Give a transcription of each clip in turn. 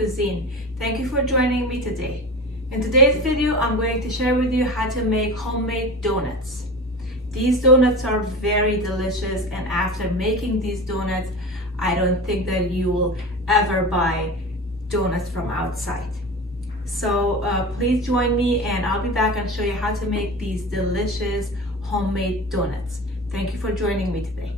Cuisine. Thank you for joining me today. In today's video, I'm going to share with you how to make homemade donuts. These donuts are very delicious, and after making these donuts, I don't think that you will ever buy donuts from outside. So please join me and I'll be back and show you how to make these delicious homemade donuts. Thank you for joining me today.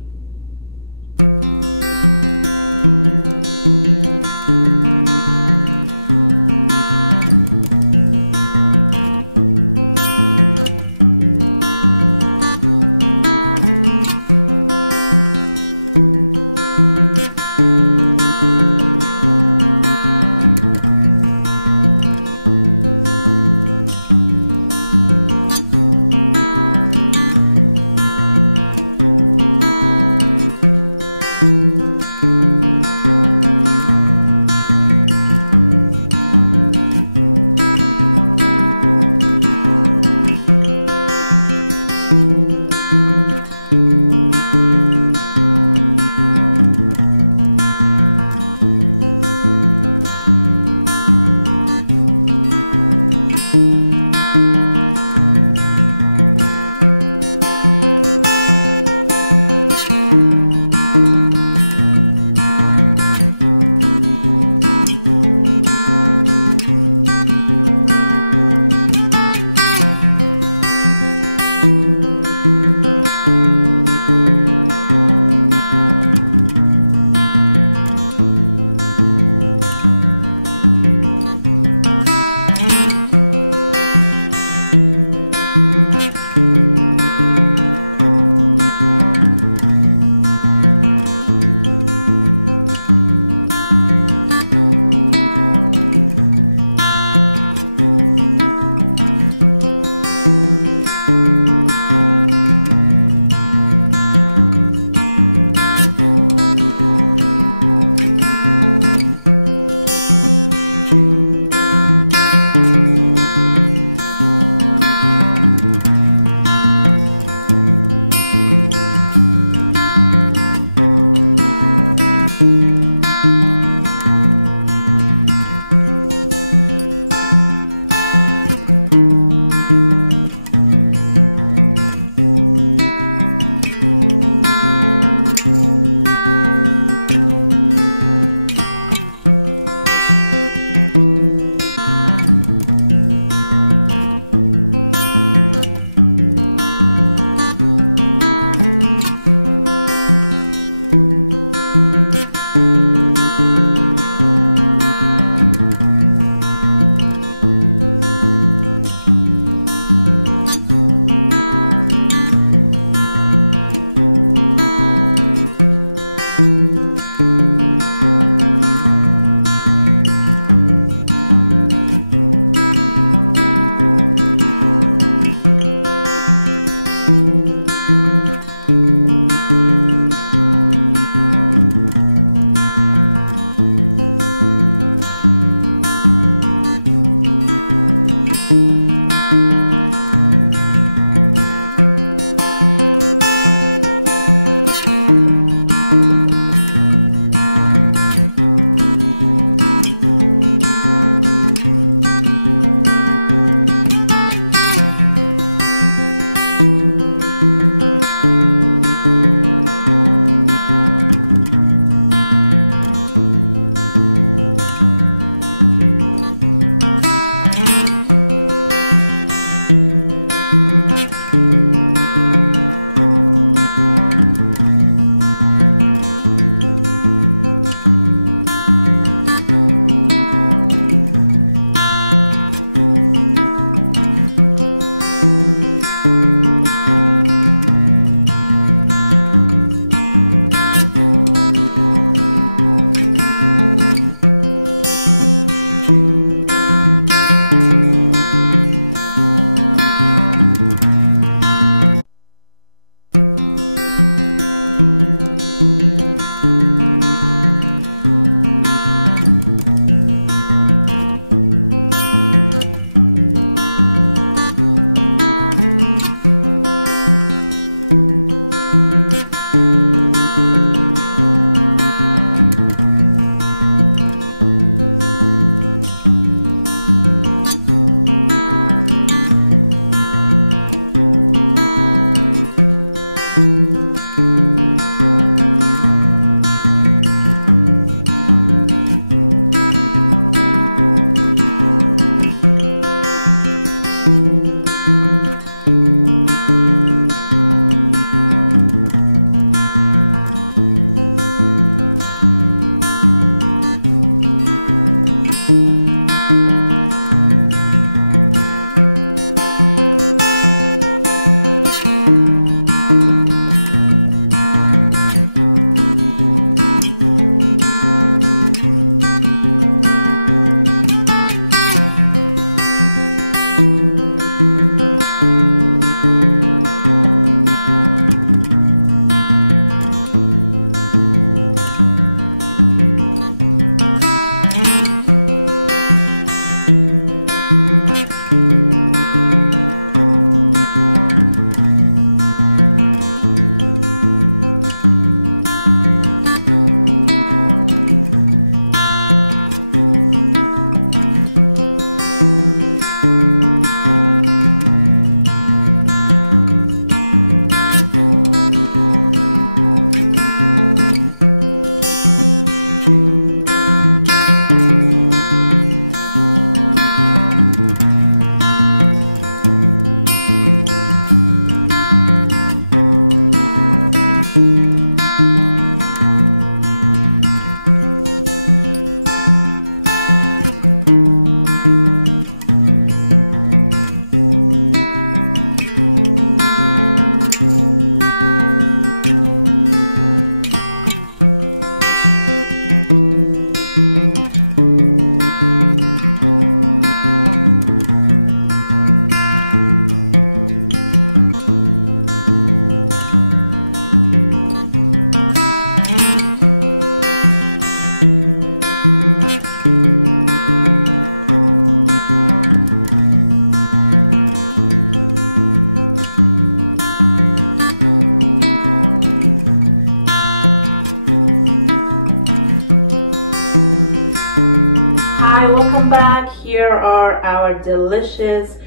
Here are our delicious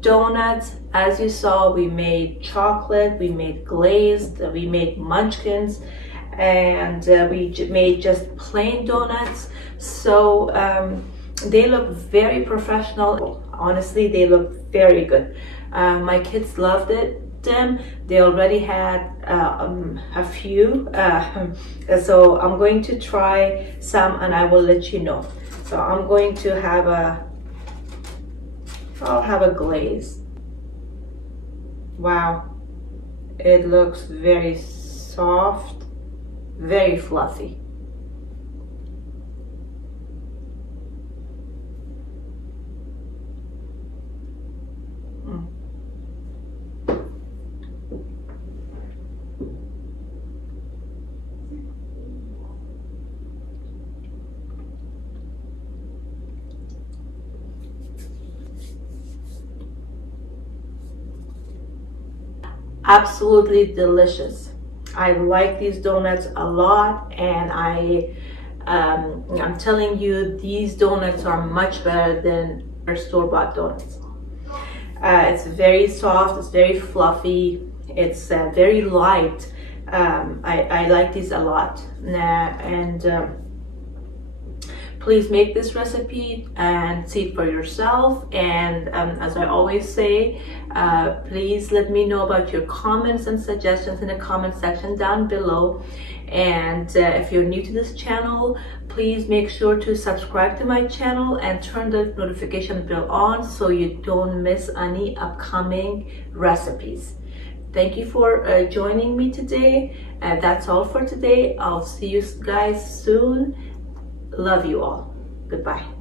donuts. As you saw, we made chocolate, we made glazed, we made munchkins, and we made just plain donuts. So they look very professional. Honestly, they look very good. My kids loved it. They already had a few, so I'm going to try some and I will let you know. So I'm going to have I'll have a glaze. Wow, it looks very soft, very fluffy. Absolutely delicious. I like these donuts a lot, and I'm telling you, these donuts are much better than our store-bought donuts. It's very soft, it's very fluffy, it's very light. I like these a lot, and please make this recipe and see it for yourself. And as I always say, please let me know about your comments and suggestions in the comment section down below. And if you're new to this channel, please make sure to subscribe to my channel and turn the notification bell on so you don't miss any upcoming recipes. Thank you for joining me today. That's all for today. I'll see you guys soon. Love you all. Goodbye.